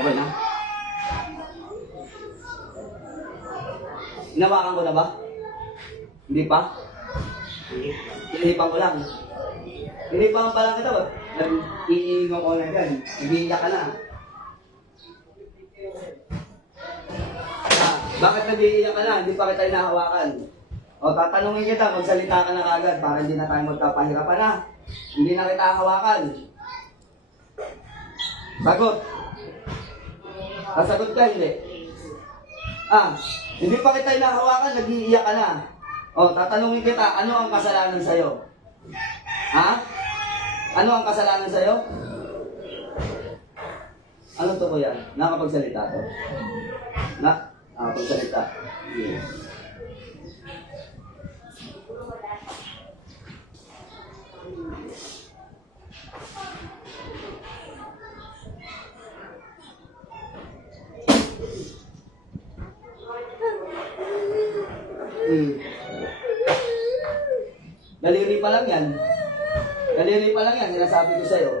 Okay na? Hinawakan ko na ba? Hindi pa? Hinihipan ko lang. Hinihipan pa lang kita ba? Nag-iingaw ko na yan. Nag-iiyak ka na. Bakit nag-iiyak ka na? Hindi pa kita hinahawakan. O tatanungin kita, magsalita ka na kagad para hindi na tayo magkapahirapan na. Hindi na kita hawakan. Sagot. Sasagot ka, hindi. Hindi pa kita hinahawakan, nag-iiyak ka na. O tatanungin kita, ano ang kasalanan sa'yo? Ano ang kasalanan sa'yo? Ano to ko yan? Nakapagsalita to? Nakapagsalita. Yeah. Daliri pa lang yan. Daliri pa lang yan, sinasabi ko sa'yo.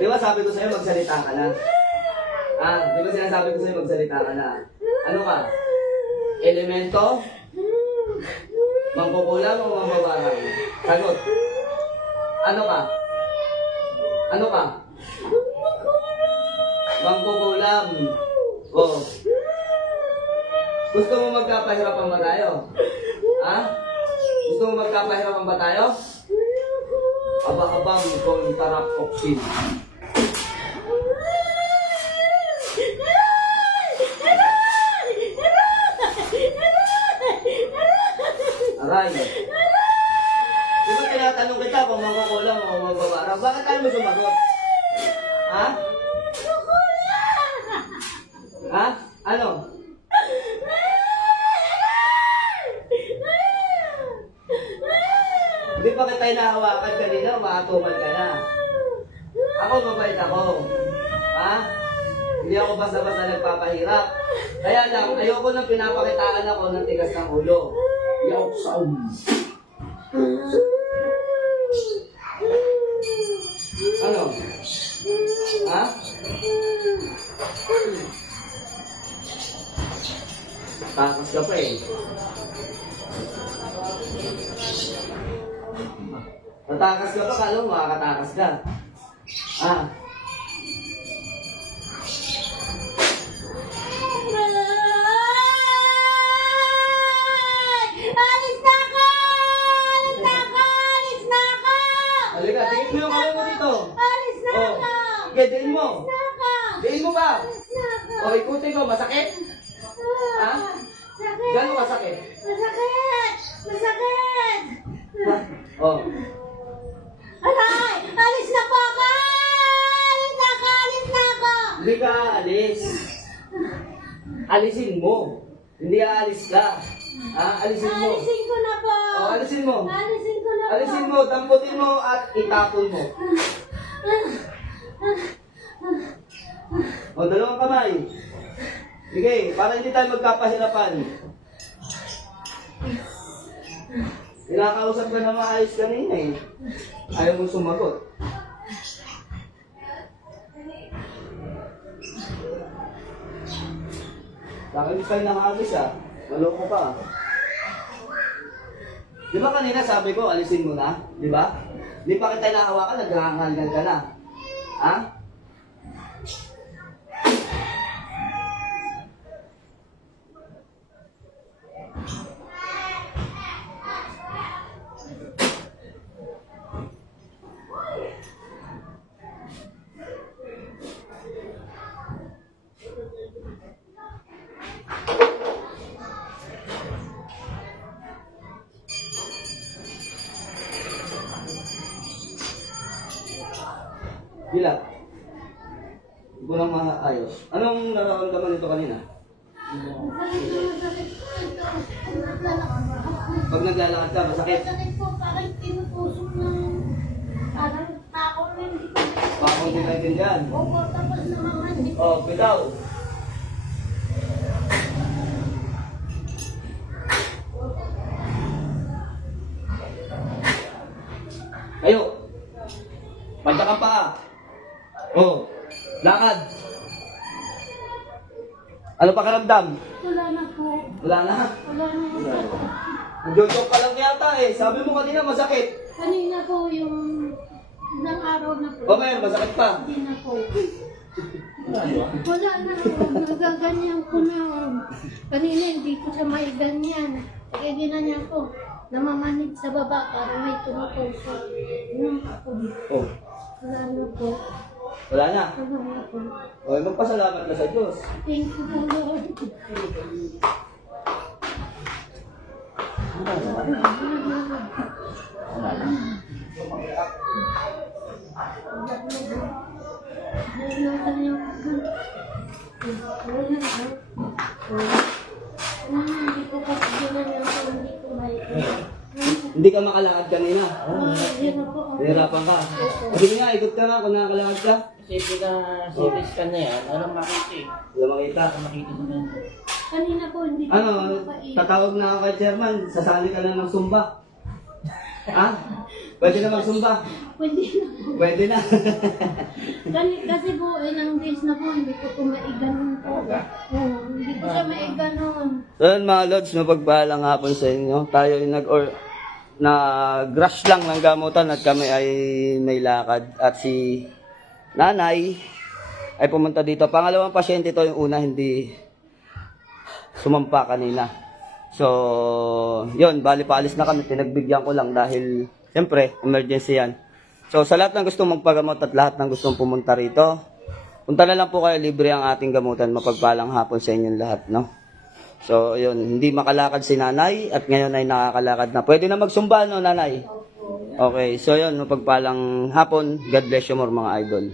Di ba sabi ko sa'yo, magsalita ka na? Di ba sinasabi ko sa'yo, magsalita ka na? Ano ka? Elemento? Mangkukulam o mangbabarang? Sagot. Ano ka? Ano ka? Mangkukulam. O. Gusto mo magkapahirapan ba tayo? Gusto mo magkapahirapan ba tayo? Aba-abang kong tarakoksin. Aray. Di ba tinatanong kita kung mangkukulam o mangbabarang? Bakit tayo mo sumagot? Ano? Hindi pa kita hinahawakan kanina, maatuman ka na. Ako, mabait ako. Hindi ako basta-basta nagpapahirap. Kaya lang, ayoko nang pinapakitaan ako ng tigas ng ulo. Hindi ako saum. Ano? Takas ka pa eh. Tatakas ka pa, kala mo makakatakas ka. Alis na ako! Alis na ako! Alis na ako! Halika, tingin mo yung kamay mo dito. Alis na ako! Okay, tingin mo. Alis na ako! Tingin mo ba? Alis na ako! O, ikutin ko, masakit? Sakit! Gano'n kasakit? Masakit! Masakit! O. Aray! Alis na po ako! Alis na ako! Alis na ako! Hindi ka alis. Alisin mo. Hindi aalis ka. Alisin mo. Alisin ko na po! O, alisin mo. Alisin ko na po! Alisin mo, damputin mo at itapon mo. O, dalawang kamay. Sige, para hindi tayo magkapahirapan. Kinakausap ka na maayos kanina eh. Ayaw mo sumagot. Baka hindi tayo nakagis Maloko ka Di ba kanina sabi ko, alisin mo na? Di ba? Di pa kita nahawakan, naghahangal ka na. Gila. Hindi ko lang maayos. Anong nararamdaman nito kanina? Pag naglalakad ka, masakit. Masakit po, parang tinutusok ng parang tao na hindi ko. Bakong tinagin Opo, tapos naman hindi ko. Oh, bitaw. Ayo. Pagka ka pa. Oh. Lakad. Ano pakiramdam? Wala na po. Wala na. Wala na po. Nag-joke ka lang yata eh. Sabi mo kanina masakit. Kanina po yung ilang araw na po. O ngayon, masakit pa. Hindi na po. Wala na po. Nagaganyan ko na. Kanina hindi ko siya may ganyan. Kaya ginanyan ko. Namamanid sa baba para may tumutusok. Yun po. Oh, Wala na po. wala na. Wala na po. O, magpasalamat na sa Diyos. Thank you po, Lord. Hindi ko kasi ginanyan ko. Hindi ko may... Hindi ka makalakad kanina. Yan na po. Nahirapan ka. Sabi nga, ikot ka nga kung nakakalakad ka. Kasi pila CT scan na yan, walang makita eh. Wala makita. Makita sa ganito. Kanina po, hindi ko Ano, makain. tatawag na ako kay chairman, sasali ka na ng Zumba. Ha? Pwede na mag-Zumba? Pwede na po. Pwede na. Kasi po, ilang days na po, hindi ko po maiganon po. Oo, hindi ko siya maiganon. So yun mga Lods, mapagpalang hapon sa inyo. Tayo ay nag-rush lang ng gamutan at kami ay may lakad. At si nanay ay pumunta dito. Pangalawang pasyente to, yung una hindi sumampa kanina. So, yun, bali paalis na kami. Pinagbigyan ko lang dahil, siyempre, emergency yan. So, sa lahat ng gustong magpagamot at lahat ng gustong pumunta rito, punta na lang po kayo, libre ang ating gamutan. Mapagpalang hapon sa inyong lahat, no? So, yun, hindi makalakad si nanay at ngayon ay nakakalakad na. Pwede na magsumba, no, nanay? Okay, so yun, mapagpalang hapon. God bless you more, mga idol.